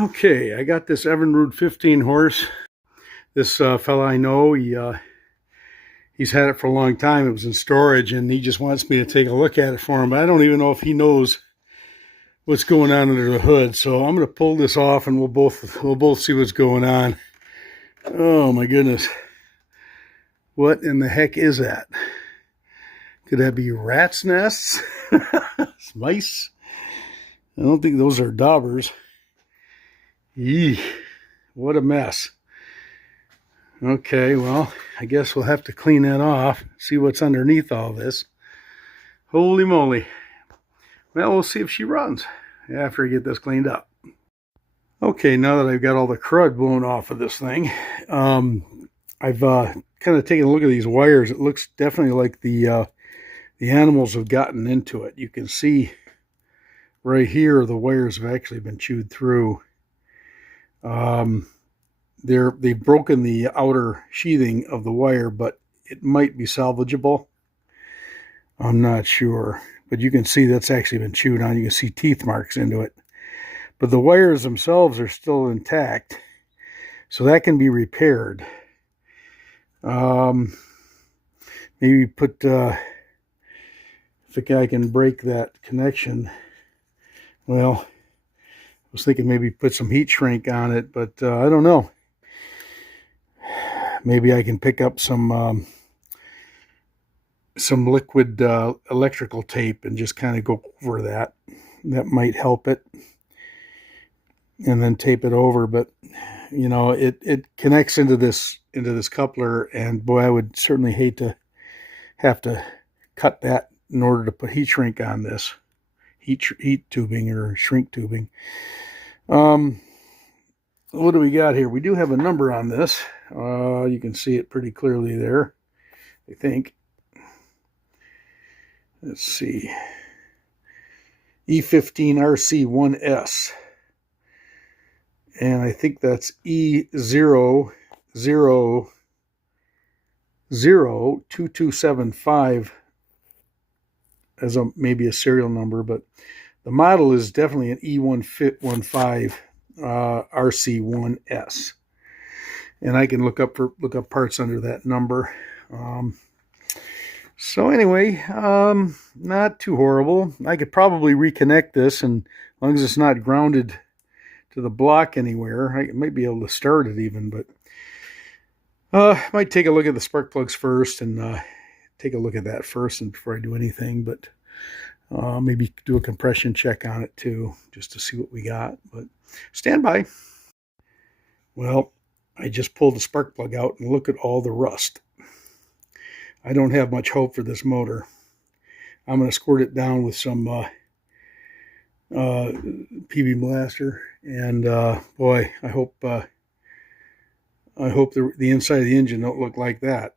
Okay, I got this Evinrude 15 horse. This fella I know, he's had it for a long time. It was in storage, and he just wants me to take a look at it for him. But I don't even know if he knows what's going on under the hood. So I'm going to pull this off, and we'll both see what's going on. Oh my goodness, what in the heck is that? Could that be rats' nests? Mice? I don't think those are daubers. Eee, what a mess. Okay, well, I guess we'll have to clean that off, see what's underneath all this. Holy moly. Well, we'll see if she runs after I get this cleaned up. Okay, now that I've got all the crud blown off of this thing, I've kind of taken a look at these wires. It looks definitely like the animals have gotten into it. You can see right here the wires have actually been chewed through. They've broken the outer sheathing of the wire, but it might be salvageable. I'm not sure, but you can see that's actually been chewed on. You can see teeth marks into it, but the wires themselves are still intact, so that can be repaired. Maybe put if the guy can break that connection. Well, I was thinking maybe put some heat shrink on it, but I don't know. Maybe I can pick up some liquid electrical tape and just kind of go over that. That might help it. And then tape it over. But you know, it connects into this coupler, and boy, I would certainly hate to have to cut that in order to put heat shrink on this. Heat tubing or shrink tubing. What do we got here? We do have a number on this. You can see it pretty clearly there, I think. Let's see. E15RC1S. And I think that's E0002275 as maybe a serial number, but the model is definitely an E115 RC1S, and I can look up parts under that number. So anyway, not too horrible. I could probably reconnect this, and as long as it's not grounded to the block anywhere, I might be able to start it even. But I might take a look at the spark plugs first, and take a look at that first, and before I do anything. But maybe do a compression check on it too, just to see what we got. But stand by. Well, I just pulled the spark plug out, and look at all the rust. I don't have much hope for this motor. I'm going to squirt it down with some PB Blaster, and boy, I hope the inside of the engine don't look like that,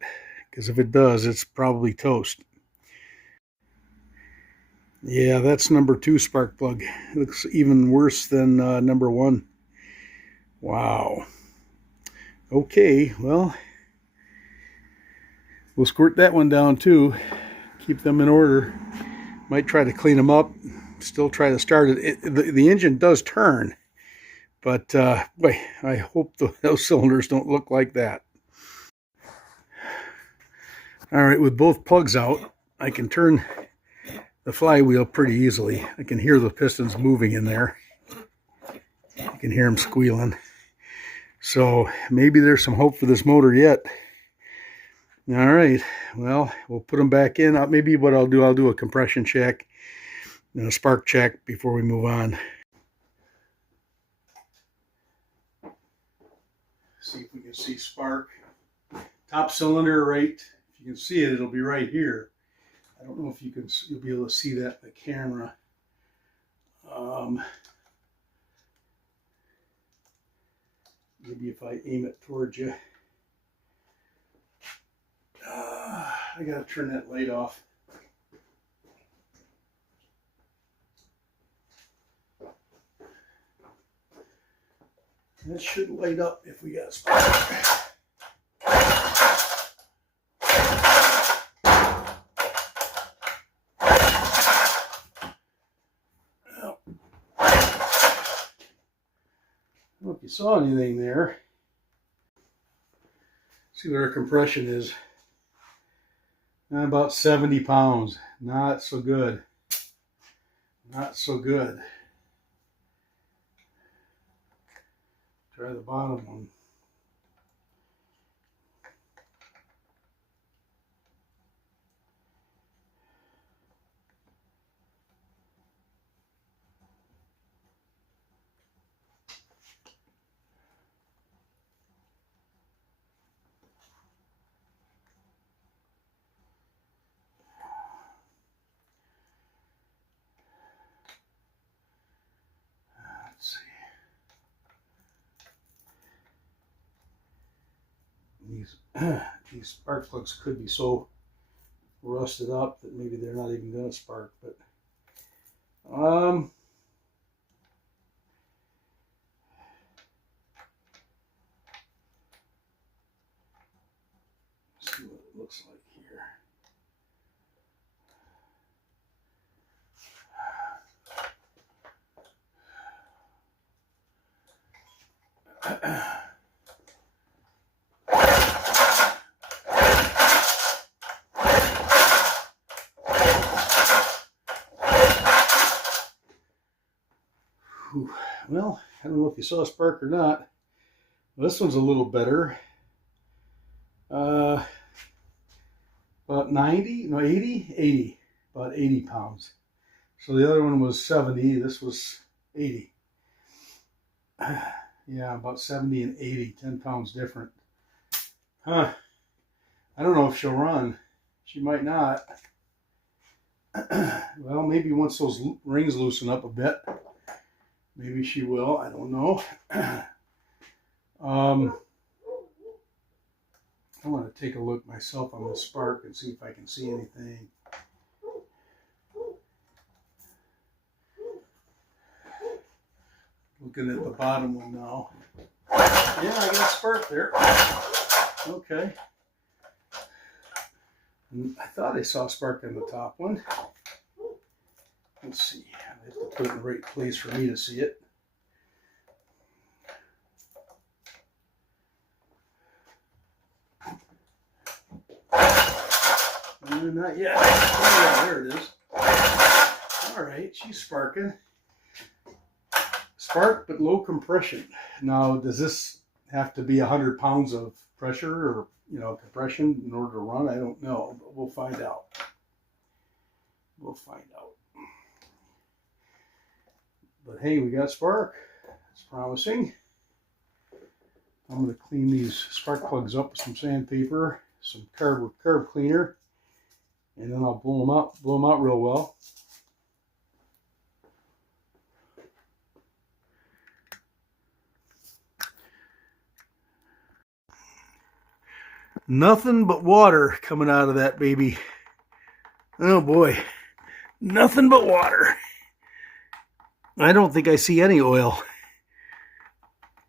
because if it does, it's probably toast. Yeah, that's number 2 spark plug. It looks even worse than number 1. Wow. Okay, well, we'll squirt that one down too. Keep them in order. Might try to clean them up. Still try to start it. The engine does turn, but boy, I hope those cylinders don't look like that. All right, with both plugs out, I can turn the flywheel pretty easily. I can hear the pistons moving in there. You can hear them squealing. So maybe there's some hope for this motor yet. All right, well, we'll put them back in. Maybe what I'll do a compression check and a spark check before we move on. See if we can see spark. Top cylinder, right? If you can see it, it'll be right here. I don't know if you'll be able to see that in the camera. Maybe if I aim it towards you. I gotta turn that light off. That should light up if we got spark. if you saw anything there. See what our compression is. About 70 pounds. Not so good. Not so good. Try the bottom one. Let's see. These spark plugs could be so rusted up that maybe they're not even going to spark. But let's see what it looks like here. Well, I don't know if you saw a spark or not. This one's a little better. About 80, about 80 pounds. So the other one was 70, this was 80. Yeah, about 70 and 80, 10 pounds different. Huh. I don't know if she'll run. She might not. Well, maybe once those rings loosen up a bit, maybe she will. I don't know. I want to take a look myself on the spark and see if I can see anything. Looking at the bottom one now. Yeah, I got a spark there. Okay. I thought I saw a spark in the top one. Let's see. I have to put it in the right place for me to see it. Not yet. Oh, yeah, there it is. All right, she's sparking. Spark, but low compression. Now, does this have to be 100 pounds of pressure or, compression in order to run? I don't know, but we'll find out. We'll find out. But hey, we got spark. It's promising. I'm going to clean these spark plugs up with some sandpaper, some carb cleaner, and then I'll blow them out real well. Nothing but water coming out of that baby. Oh boy, nothing but water. I don't think I see any oil.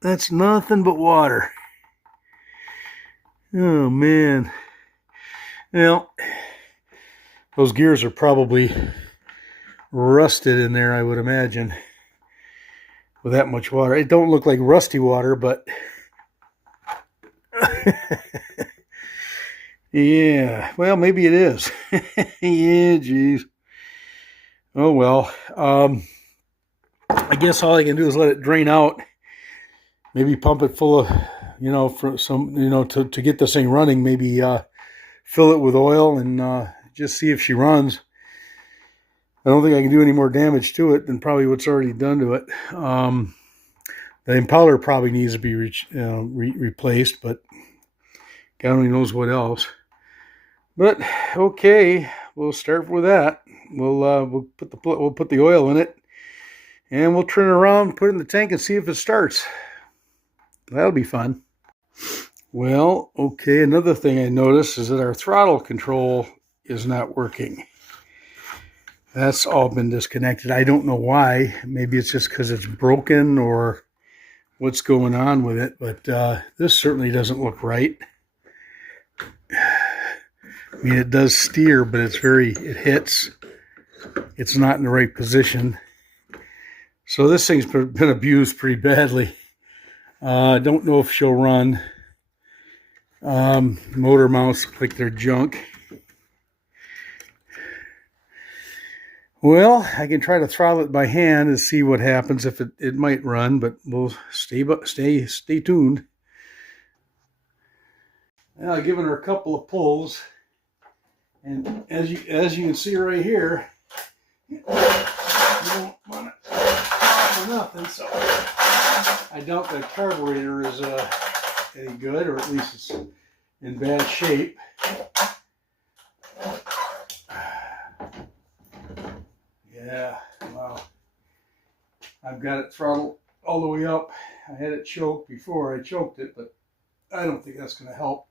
That's nothing but water. Oh man. Well, those gears are probably rusted in there, I would imagine, with that much water. It don't look like rusty water, but yeah, well, maybe it is. Yeah, geez. Oh well. I guess all I can do is let it drain out. Maybe pump it full of, for some, to get this thing running. Maybe fill it with oil and just see if she runs. I don't think I can do any more damage to it than probably what's already done to it. The impeller probably needs to be replaced, but God only knows what else. But okay, we'll start with that. We'll put the oil in it, and we'll turn it around, put it in the tank, and see if it starts. That'll be fun. Well, okay, another thing I noticed is that our throttle control is not working. That's all been disconnected. I don't know why. Maybe it's just because it's broken or what's going on with it, but this certainly doesn't look right. I mean, it does steer, but it hits. It's not in the right position. So this thing's been abused pretty badly. Don't know if she'll run. Motor mounts look like they're junk. Well, I can try to throttle it by hand and see what happens. If it might run, but we'll stay tuned. Now, I've given her a couple of pulls, and as you can see right here, you don't want it for nothing. So I doubt that carburetor is any good, or at least it's in bad shape. Yeah, wow. I've got it throttled all the way up. I had it choked before I choked it, but I don't think that's going to help.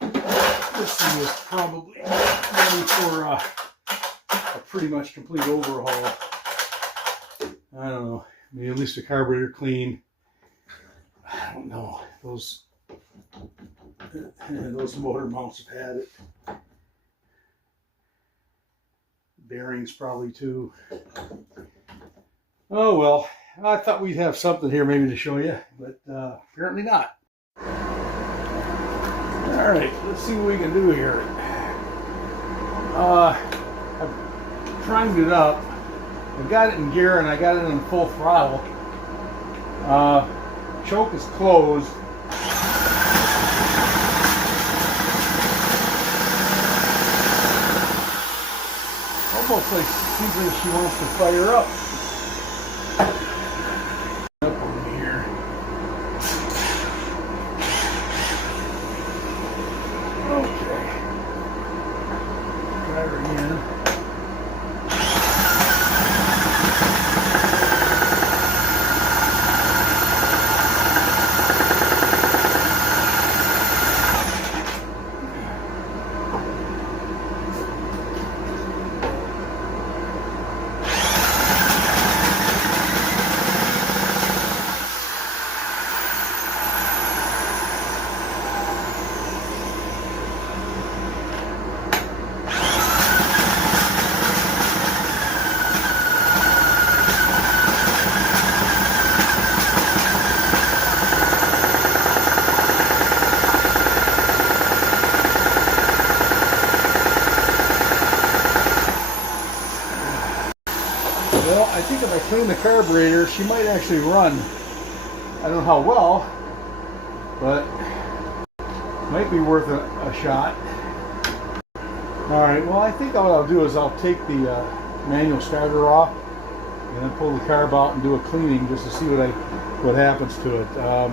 This thing is probably ready for a pretty much complete overhaul. I don't know. Maybe at least a carburetor clean. I don't know. Those motor mounts have had it. Bearings probably too. Oh well, I thought we'd have something here maybe to show you, but apparently not. All right, let's see what we can do here. I've primed it up. I got it in gear and I got it in full throttle. Choke is closed. Almost like seems like she wants to fire up. Up on here. Okay. Try her again. Well, I think if I clean the carburetor, she might actually run. I don't know how well, but might be worth a shot. Alright, well I think what I'll do is I'll take the manual starter off and then pull the carb out and do a cleaning just to see what happens to it. I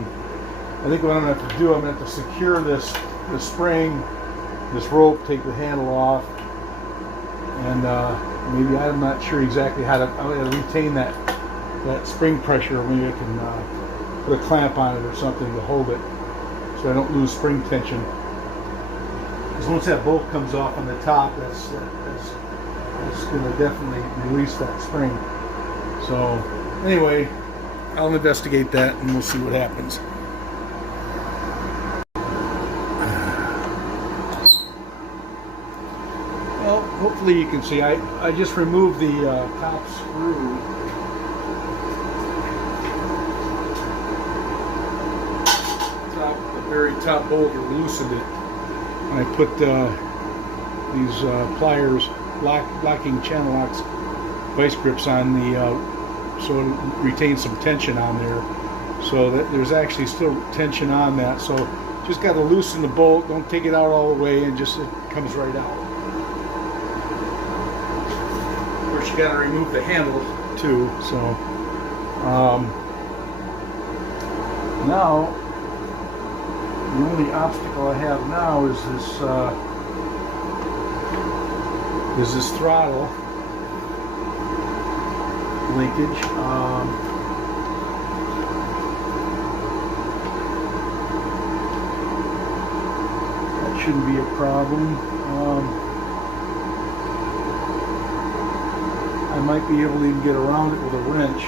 think what I'm going to have to do, I'm going to have to secure this spring, this rope, take the handle off, and maybe I'm not sure exactly how to. I'm going to retain that spring pressure. Maybe I can put a clamp on it or something to hold it so I don't lose spring tension. Because once that bolt comes off on the top, that's going to definitely release that spring. So anyway, I'll investigate that and we'll see what happens. Well, hopefully you can see. I just removed the top screw. The very top bolt, loosened it. And I put these pliers, locking channel locks, vice grips on the so it retains some tension on there. So that there's actually still tension on that. So just got to loosen the bolt. Don't take it out all the way, and just it comes right out. Of course, you got to remove the handle too. So now the only obstacle I have now is this throttle linkage. That shouldn't be a problem. I might be able to even get around it with a wrench.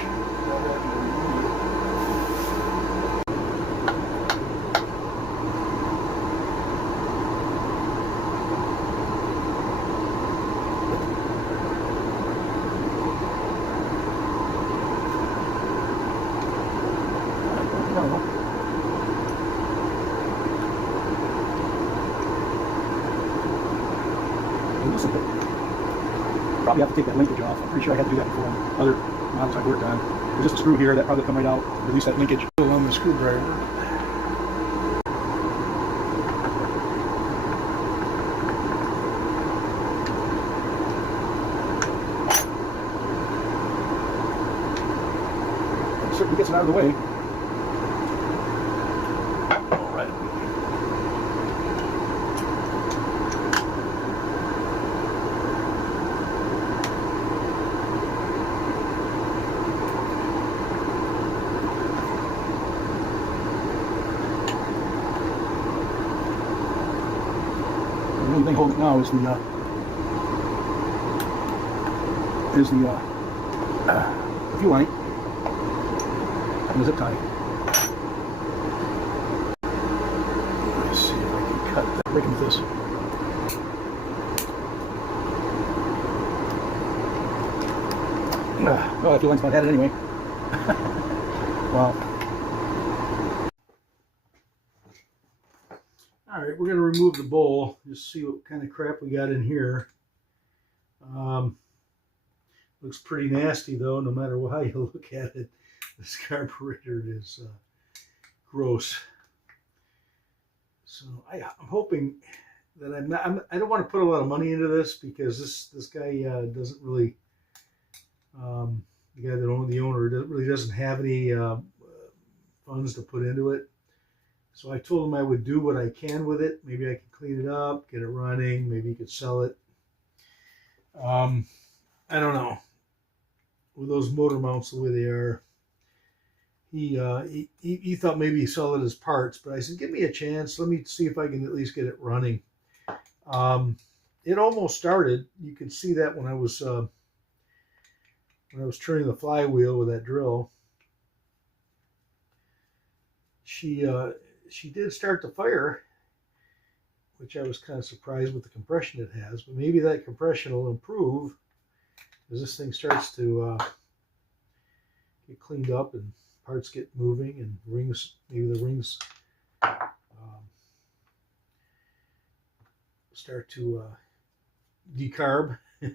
probably have to take that linkage off. I'm pretty sure I had to do that before on other models I've worked on. There's just a screw here that probably come right out, release that linkage on the screwdriver. It certainly gets it out of the way. All right. The only thing holding it now is the fuel line and the zip tie. Let's see if I can cut that break with this. Well, the fuel line's not had it anyway. Wow. Alright, we're going to remove the bowl, just see what kind of crap we got in here. Looks pretty nasty though, no matter how you look at it. This carburetor is gross. So I'm hoping that I don't want to put a lot of money into this, because this guy doesn't really, the guy that owned the owner really doesn't have any funds to put into it. So I told him I would do what I can with it. Maybe I could clean it up, get it running, maybe he could sell it. I don't know. With those motor mounts the way they are, he thought maybe he'd sell it as parts, but I said, give me a chance. Let me see if I can at least get it running. It almost started. You can see that when I was turning the flywheel with that drill. She did start the fire, which I was kind of surprised with the compression it has, but maybe that compression will improve as this thing starts to get cleaned up and parts get moving and rings, maybe the rings start to decarb. Yeah,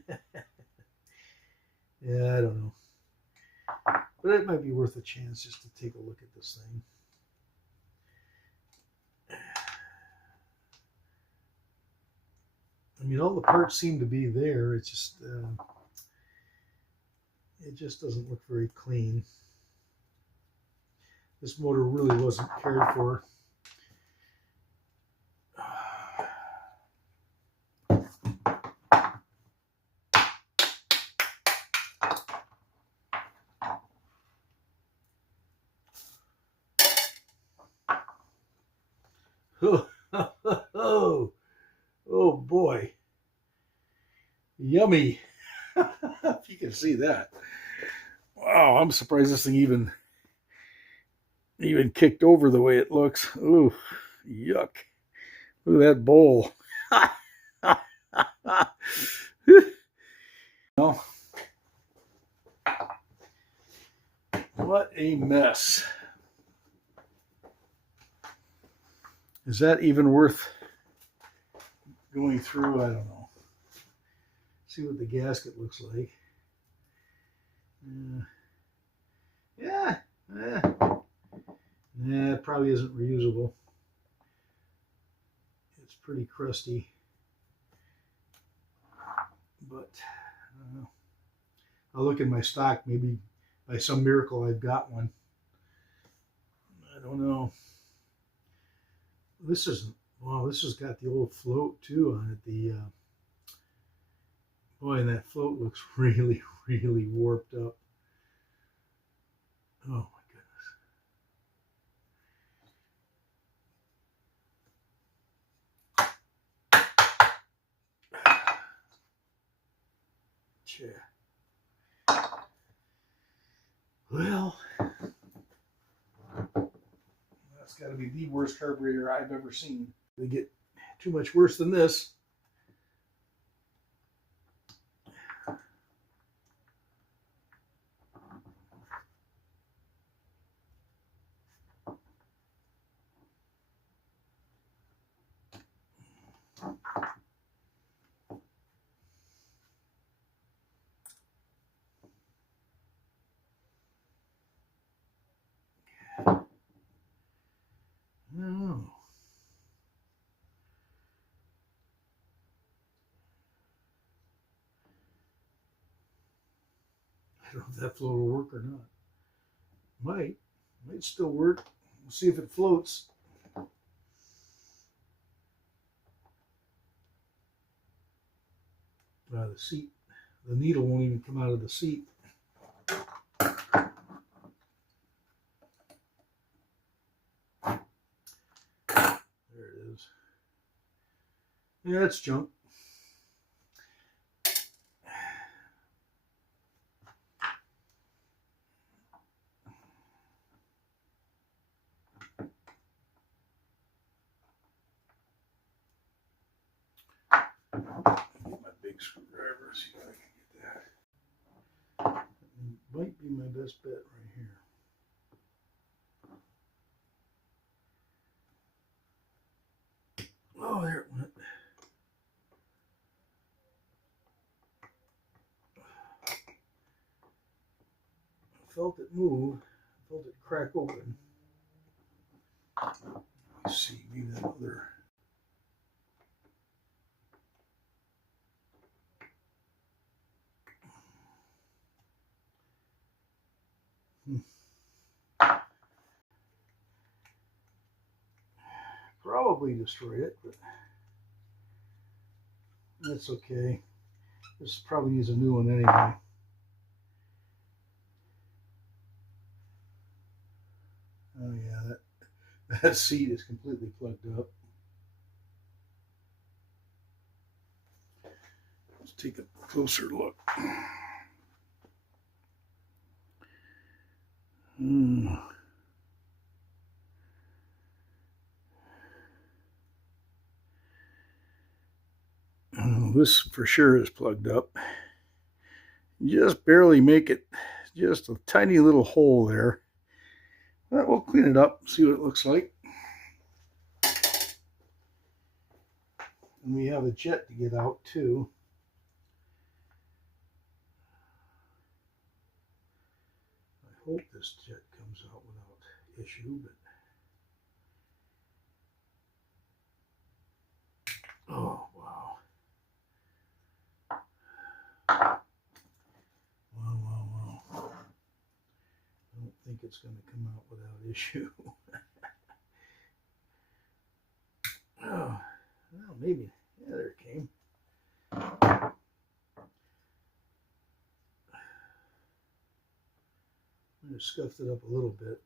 I don't know. But it might be worth a chance just to take a look at this thing. I mean, all the parts seem to be there. It's just it just doesn't look very clean. This motor really wasn't cared for. Oh boy. Yummy. If you can see that. Wow, I'm surprised this thing even kicked over the way it looks. Ooh, yuck. Look at that bowl. Well, what a mess. Is that even worth going through? I don't know. See what the gasket looks like. Yeah. Nah, it probably isn't reusable. It's pretty crusty. But I don't know. I'll look in my stock. Maybe by some miracle I've got one. I don't know. This isn't. Wow, this has got the old float too on it. Boy, and that float looks really, really warped up. Oh my goodness. Yeah. Well, that's got to be the worst carburetor I've ever seen. They get too much worse than this. I don't know if that float will work or not. Might still work. We'll see if it floats. The seat, the needle won't even come out of the seat. There it is. Yeah, it's junk. Get my big screwdriver, see if I can get that. It might be my best bet right here. Oh, there it went. I felt it move. I felt it crack open. Let's see, maybe that other. Probably destroyed it, but that's okay. This probably needs a new one anyway. Oh yeah, that seat is completely plugged up. Let's take a closer look. This for sure is plugged up. Just barely make it, just a tiny little hole there. But we'll clean it up, see what it looks like. And we have a jet to get out too. I hope this jet comes out without issue, but oh wow. Wow. I don't think it's going to come out without issue. Oh, well, maybe. Yeah, there it came. I just scuffed it up a little bit,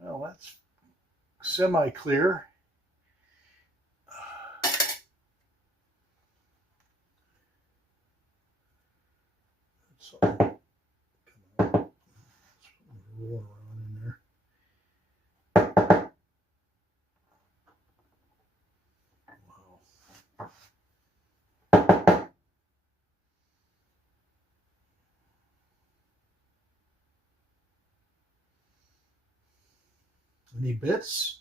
but well, that's semi-clear. So, come on. Roll around in there. Wow. Any bits?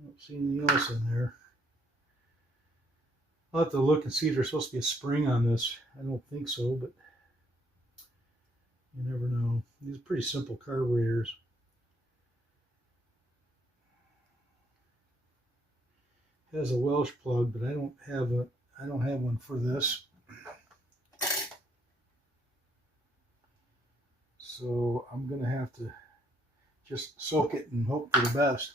I don't see anything else in there. I'll have to look and see if there's supposed to be a spring on this. I don't think so, but you never know. These are pretty simple carburetors. It has a Welsh plug, but I don't have one for this. So I'm gonna have to just soak it and hope for the best.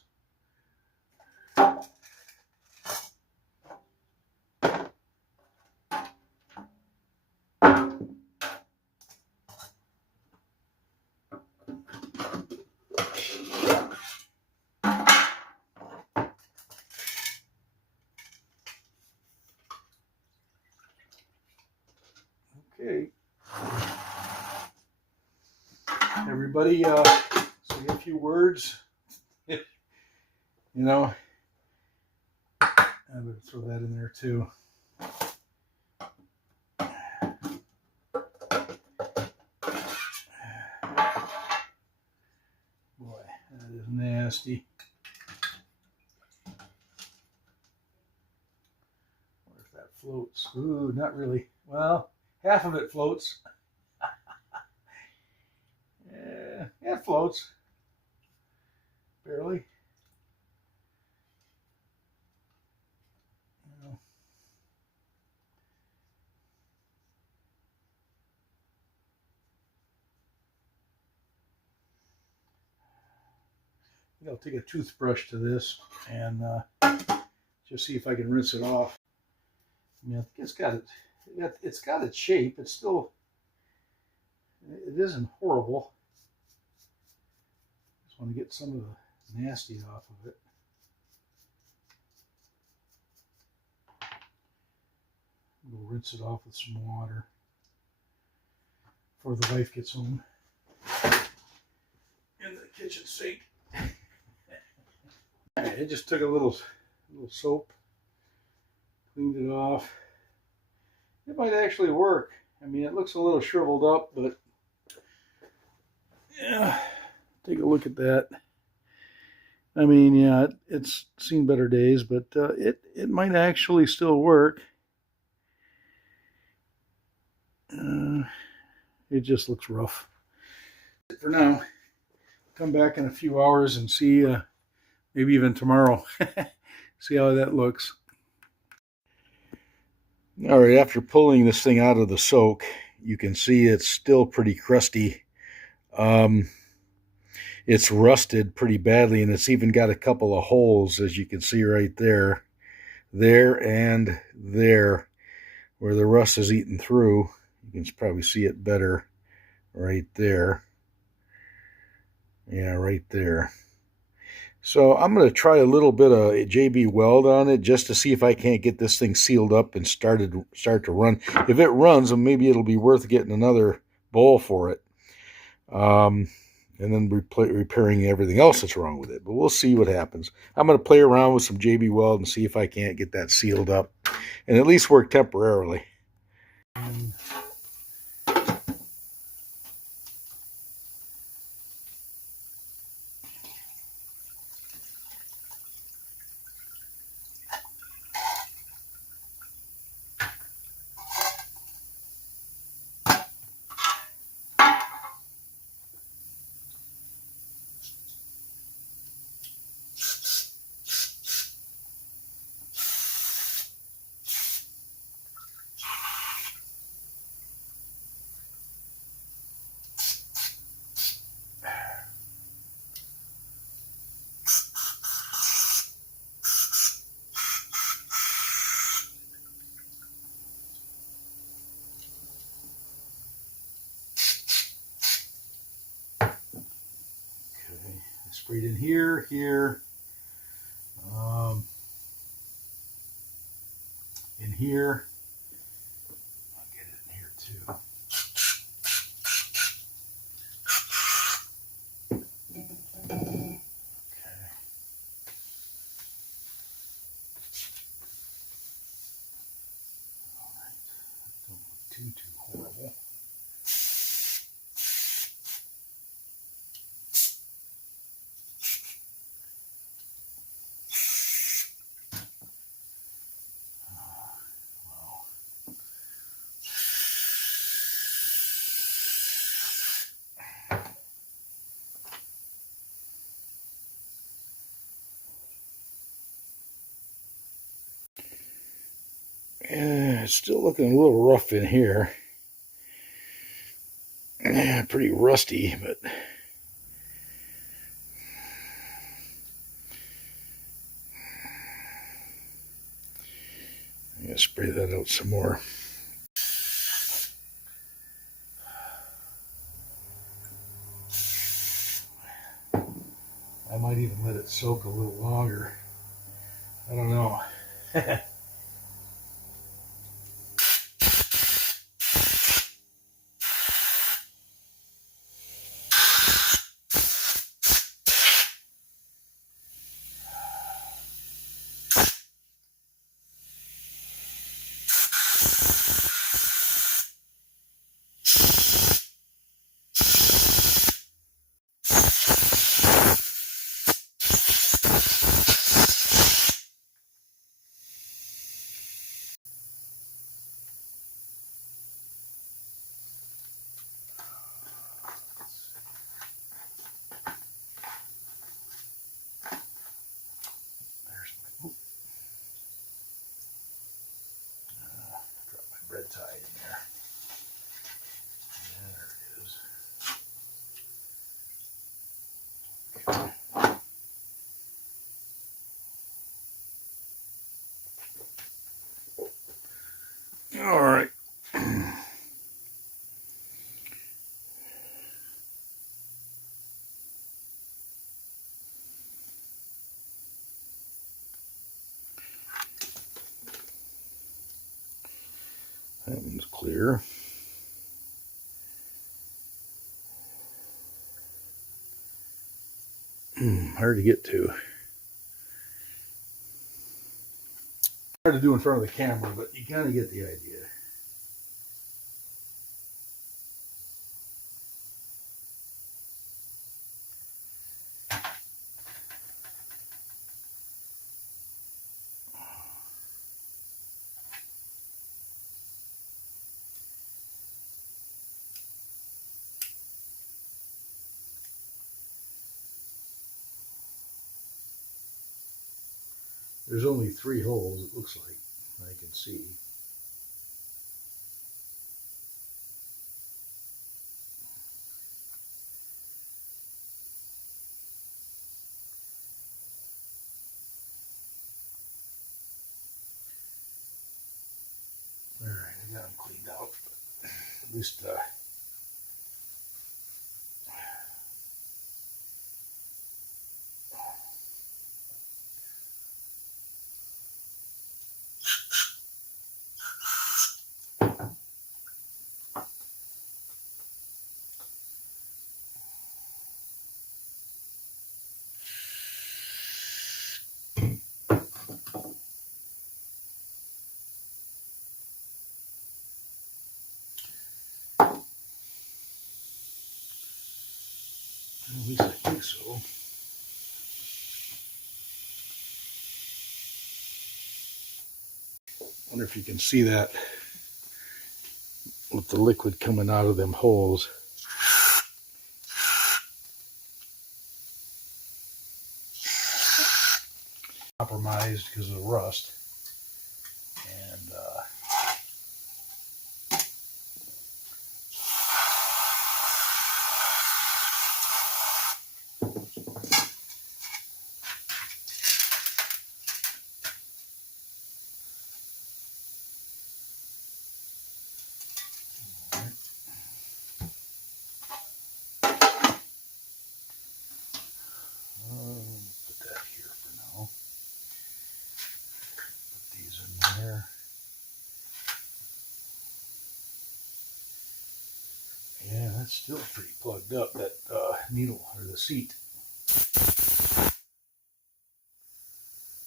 Okay. Everybody, say a few words. You know, I would throw that in there too. Boy, that is nasty. Wonder if that floats. Ooh, not really. Well, half of it floats. Yeah, it floats. Barely. I'll take a toothbrush to this and just see if I can rinse it off. I mean, I think it's got its shape. It's still, it isn't horrible. Just want to get some of the nasty off of it. We'll rinse it off with some water before the wife gets home. In the kitchen sink. It just took a little soap, cleaned it off. It might actually work. I mean, it looks a little shriveled up, but yeah, take a look at that. I mean, yeah, it's seen better days, but it might actually still work. It just looks rough. For now, come back in a few hours and see, maybe even tomorrow, see how that looks. All right, after pulling this thing out of the soak, you can see it's still pretty crusty. It's rusted pretty badly, and it's even got a couple of holes, as you can see right there. There and there, where the rust is eaten through. You can probably see it better right there. Yeah, right there. So I'm going to try a little bit of JB Weld on it just to see if I can't get this thing sealed up and start to run. If it runs, then maybe it'll be worth getting another bowl for it. And then repairing everything else that's wrong with it. But we'll see what happens. I'm going to play around with some JB Weld and see if I can't get that sealed up and at least work temporarily. Sprayed in here, in here. I'll get it in here too. Okay. All right. Don't look too horrible. It's still looking a little rough in here. Pretty rusty, but I'm going to spray that out some more. I might even let it soak a little longer. I don't know. Red tie in there. There it is. Okay. All right. That one's clear. Hard to get to. Hard to do in front of the camera, but you kind of get the idea. There's only 3 holes, it looks like, I can see. All right, I got them cleaned out. At least, at least I think so. Wonder if you can see that with the liquid coming out of them holes. Compromised because of the rust. And put that here for now. Put these in there. Yeah, that's still pretty plugged up, that needle or the seat.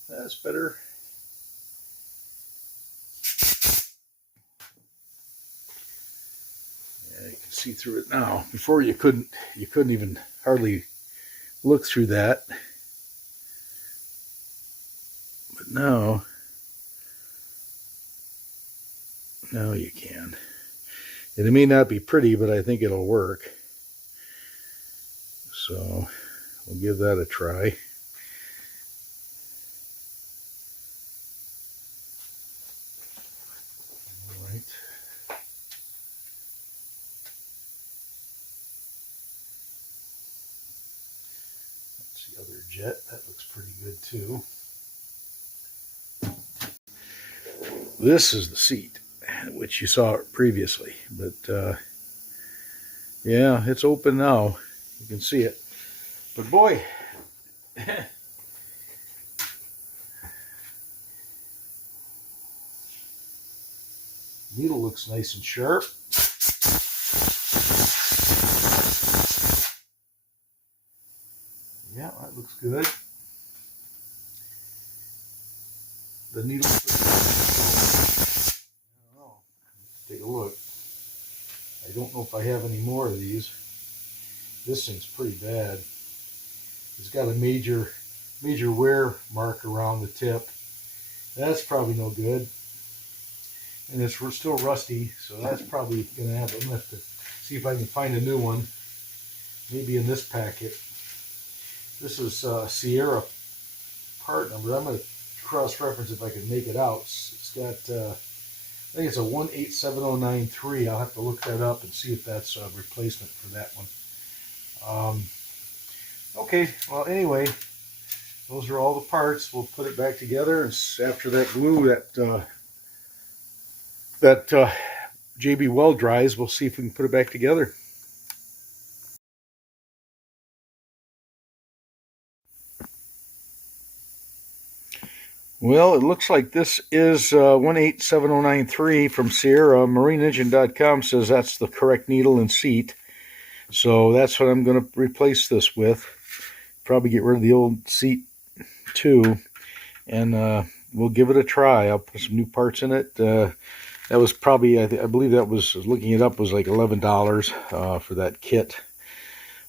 That's better. Yeah, you can see through it now. Before you couldn't even hardly look through that. But now you can. And it may not be pretty, but I think it'll work. So we'll give that a try. All right. That's the other jet. That looks pretty good too. This is the seat, which you saw previously, but yeah, it's open now. You can see it. But boy, needle looks nice and sharp. Yeah, that looks good. The needle, I don't know. don't know if I have any more of these. This thing's pretty bad. It's got a major wear mark around the tip. That's probably no good. And it's still rusty, so that's probably going to have, I'm going to have to see if I can find a new one. Maybe in this packet. This is Sierra part number. I'm going to cross-reference if I can make it out. It's got, I think it's a 187093. I'll have to look that up and see if that's a replacement for that one. Okay, well anyway, those are all the parts. We'll put it back together, and after that glue, that JB Weld dries, we'll see if we can put it back together. Well, it looks like this is 187093 from Sierra. MarineEngine.com says that's the correct needle and seat. So that's what I'm going to replace this with. Probably get rid of the old seat too. And we'll give it a try. I'll put some new parts in it. That was probably, I believe that was, looking it up, was like $11 for that kit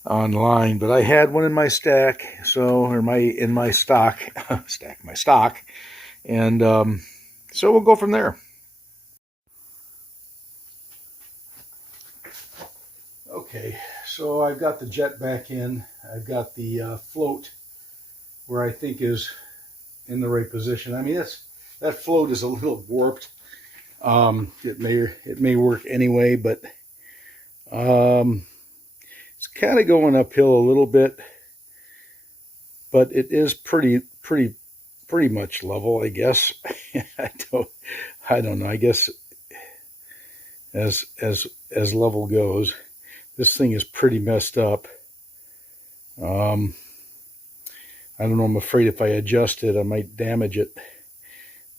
online, but I had one in my stack, or in my stock, my stock, and so we'll go from there. Okay, so I've got the jet back in. I've got the float where I think is in the right position. I mean, that float is a little warped. It may work anyway, but it's kind of going uphill a little bit, but it is pretty much level, I guess. I don't know. I guess as level goes, this thing is pretty messed up. I don't know. I'm afraid if I adjust it, I might damage it.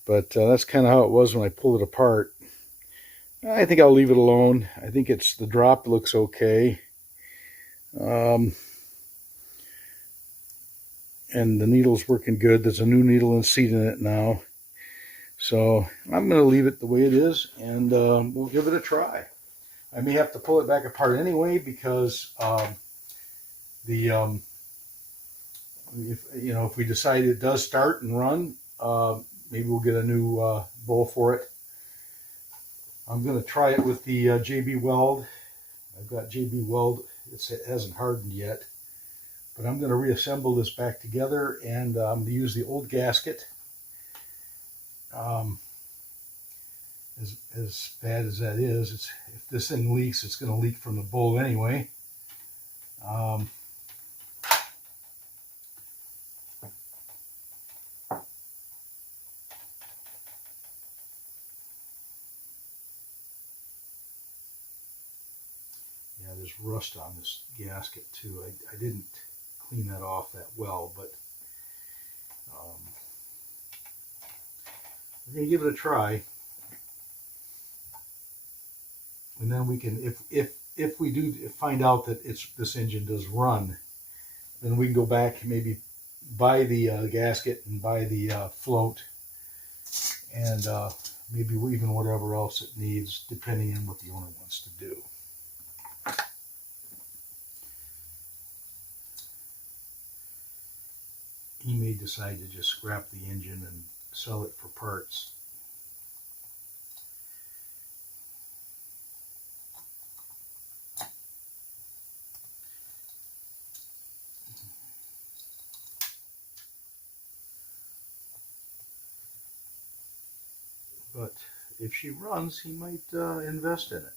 But that's kind of how it was when I pulled it apart. I think I'll leave it alone. I think the drop looks okay. And the needle's working good. There's a new needle and seat in it now. So I'm going to leave it the way it is, and we'll give it a try. I may have to pull it back apart anyway, because if we decide it does start and run, maybe we'll get a new bowl for it. I'm going to try it with the JB Weld. I've got JB Weld. It hasn't hardened yet. But I'm going to reassemble this back together, and I'm going to use the old gasket. As bad as that is, if this thing leaks, it's going to leak from the bowl anyway. Yeah, there's rust on this gasket too. I didn't clean that off that well, but we're going to give it a try, and then we can, if we do find out that this engine does run, then we can go back, maybe buy the gasket and buy the float, and maybe even whatever else it needs, depending on what the owner wants to do. He may decide to just scrap the engine and sell it for parts. But if she runs, he might invest in it.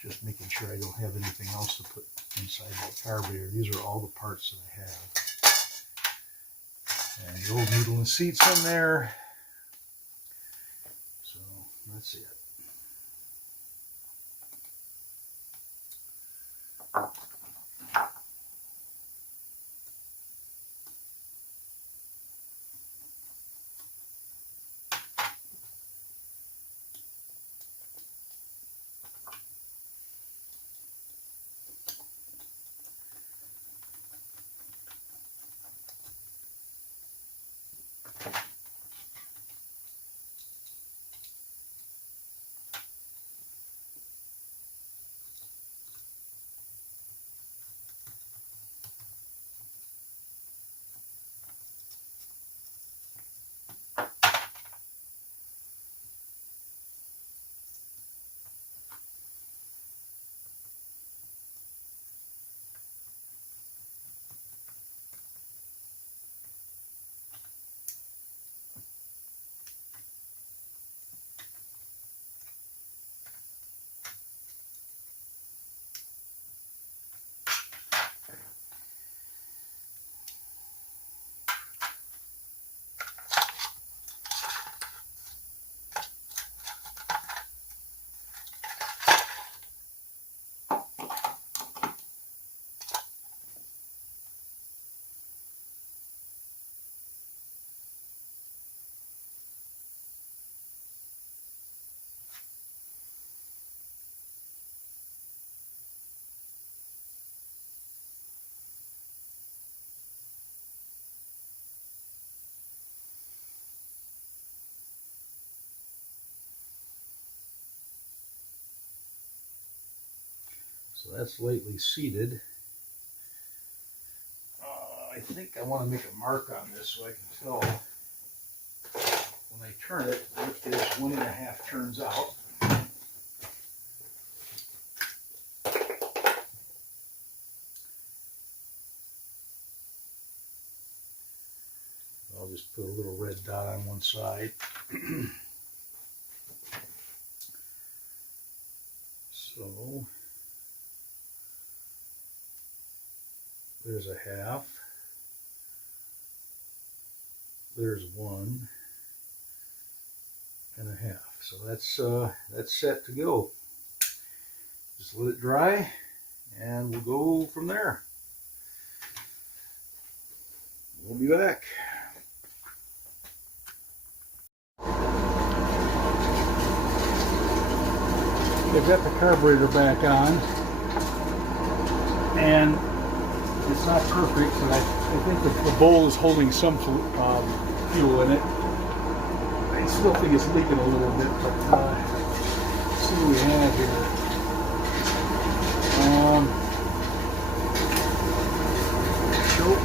Just making sure I don't have anything else to put inside that carburetor. These are all the parts that I have. And the old needle and seat's in there. So that's it. So that's lightly seated. I think I want to make a mark on this so I can tell when I turn it if there's 1.5 turns out. I'll just put a little red dot on one side. So there's 1/2. There's 1.5. So that's set to go. Just let it dry and we'll go from there. We'll be back. I've got the carburetor back on, and it's not perfect, but I think the bowl is holding some fuel in it. I still think it's leaking a little bit, but let's see what we have here. Nope.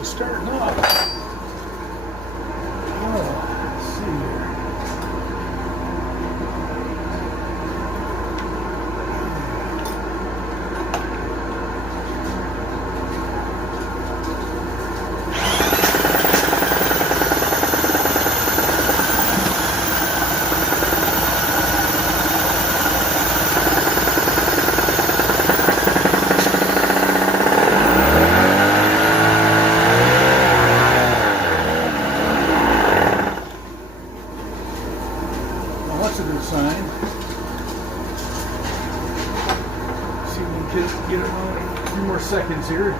Starting up. Let's see here. That's a good sign. See if we can get it on a few more seconds here.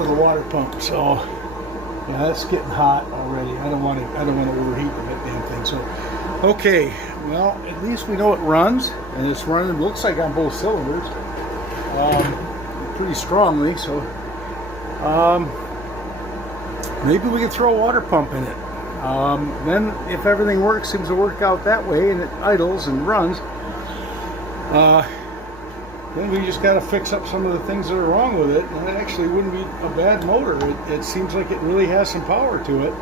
to the water pump. So yeah, that's getting hot already. I don't want to overheat that damn thing. So okay, well, at least we know it runs, and it's running, looks like on both cylinders, pretty strongly. So maybe we can throw a water pump in it. Then if everything seems to work out that way, and it idles and runs, then we just got to fix up some of the things that are wrong with it, and it actually wouldn't be a bad motor. It seems like it really has some power to it.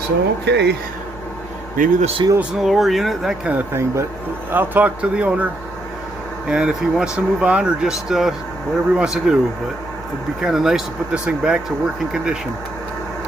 So okay, maybe the seals in the lower unit, that kind of thing, but I'll talk to the owner, and if he wants to move on, or just whatever he wants to do, but it'd be kind of nice to put this thing back to working condition.